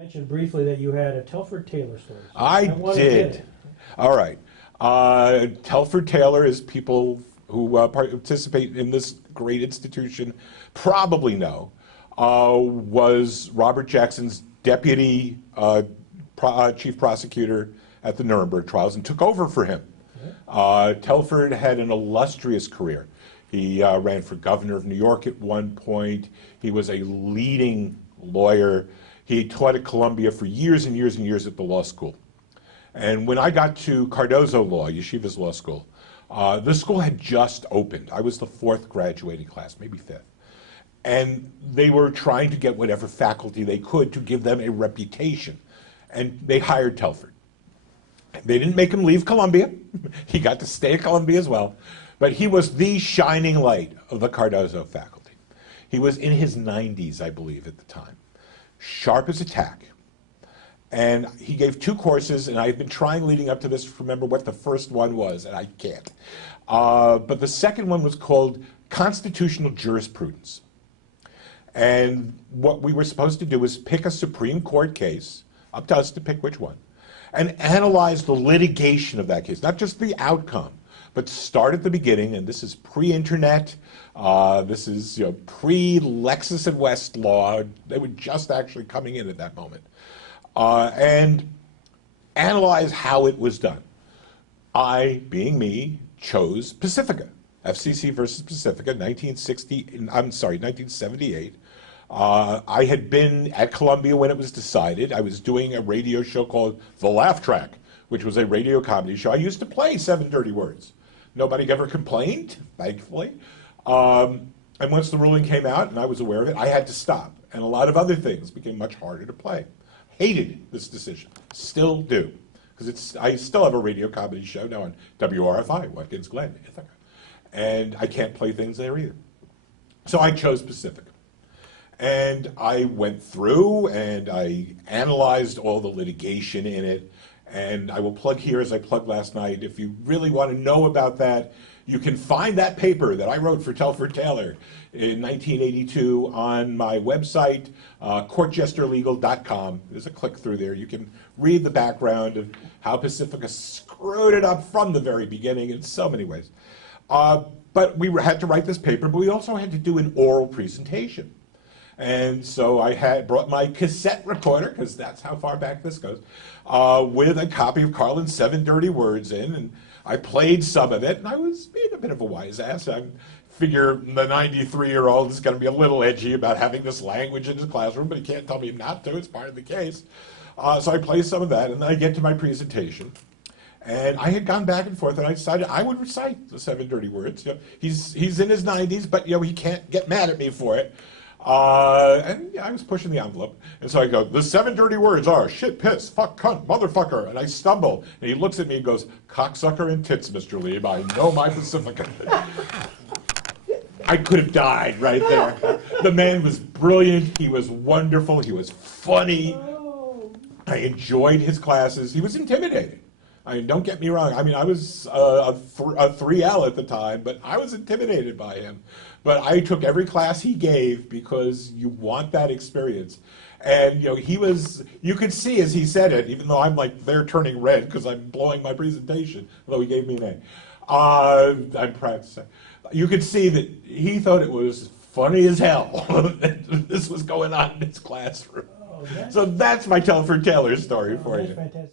Mentioned briefly that you had a Telford Taylor story. So I wanna get did. it. All right. Telford Taylor, is people who participate in this great institution probably know, was Robert Jackson's deputy chief prosecutor at the Nuremberg trials and took over for him. Telford had an illustrious career. He ran for governor of New York at one point. He was a leading lawyer. He taught at Columbia for years and years and years at the law school. And when I got to Cardozo Law, Yeshiva's law school, the school had just opened. I was the 4th graduating class, maybe 5th. And they were trying to get whatever faculty they could to give them a reputation. And they hired Telford. They didn't make him leave Columbia. He got to stay at Columbia as well. But he was the shining light of the Cardozo faculty. He was in his 90s, I believe, at the time. Sharp as a tack. And he gave 2 courses, and I've been trying leading up to this to remember what the first one was, and I can't. But the second one was called Constitutional Jurisprudence. And what we were supposed to do was pick a Supreme Court case, up to us to pick which one, and analyze the litigation of that case, not just the outcome, but start at the beginning. And this is pre-internet, this is pre-Lexis and Westlaw. They were just actually coming in at that moment. And analyze how it was done. I, being me, chose Pacifica, FCC versus Pacifica, 1978. I had been at Columbia when it was decided. I was doing a radio show called The Laugh Track, which was a radio comedy show. I used to play 7 Dirty Words. Nobody ever complained, thankfully. And once the ruling came out and I was aware of it, I had to stop. And a lot of other things became much harder to play. Hated this decision, still do. Because I still have a radio comedy show now on WRFI, Watkins Glen, Ithaca. And I can't play things there either. So I chose Pacifica. And I went through and I analyzed all the litigation in it. And I will plug here, as I plugged last night, if you really want to know about that, you can find that paper that I wrote for Telford Taylor in 1982 on my website, courtjesterlegal.com. There's a click through there. You can read the background of how Pacifica screwed it up from the very beginning in so many ways. But we had to write this paper, but we also had to do an oral presentation. And so I had brought my cassette recorder, because that's how far back this goes, with a copy of Carlin's 7 Dirty Words in, and I played some of it, and I was being a bit of a wise ass. I figure the 93-year-old is going to be a little edgy about having this language in his classroom, but he can't tell me not to. It's part of the case. So I play some of that, and then I get to my presentation. And I had gone back and forth, and I decided I would recite the 7 Dirty Words. He's in his 90s, but he can't get mad at me for it. And I was pushing the envelope. And so I go, the 7 dirty words are shit, piss, fuck, cunt, motherfucker. And I stumble. And he looks at me and goes, cocksucker and tits, Mr. Leib. I know my Pacifica. I could have died right there. The man was brilliant. He was wonderful. He was funny. I enjoyed his classes. He was intimidating. I mean, don't get me wrong. I mean, I was a 3L at the time, but I was intimidated by him. But I took every class he gave because you want that experience. And he was, you could see as he said it, even though I'm like there turning red because I'm blowing my presentation, although he gave me an A. I'm proud to say. You could see that he thought it was funny as hell that this was going on in his classroom. So that's my Telford Taylor story for you. Fantastic.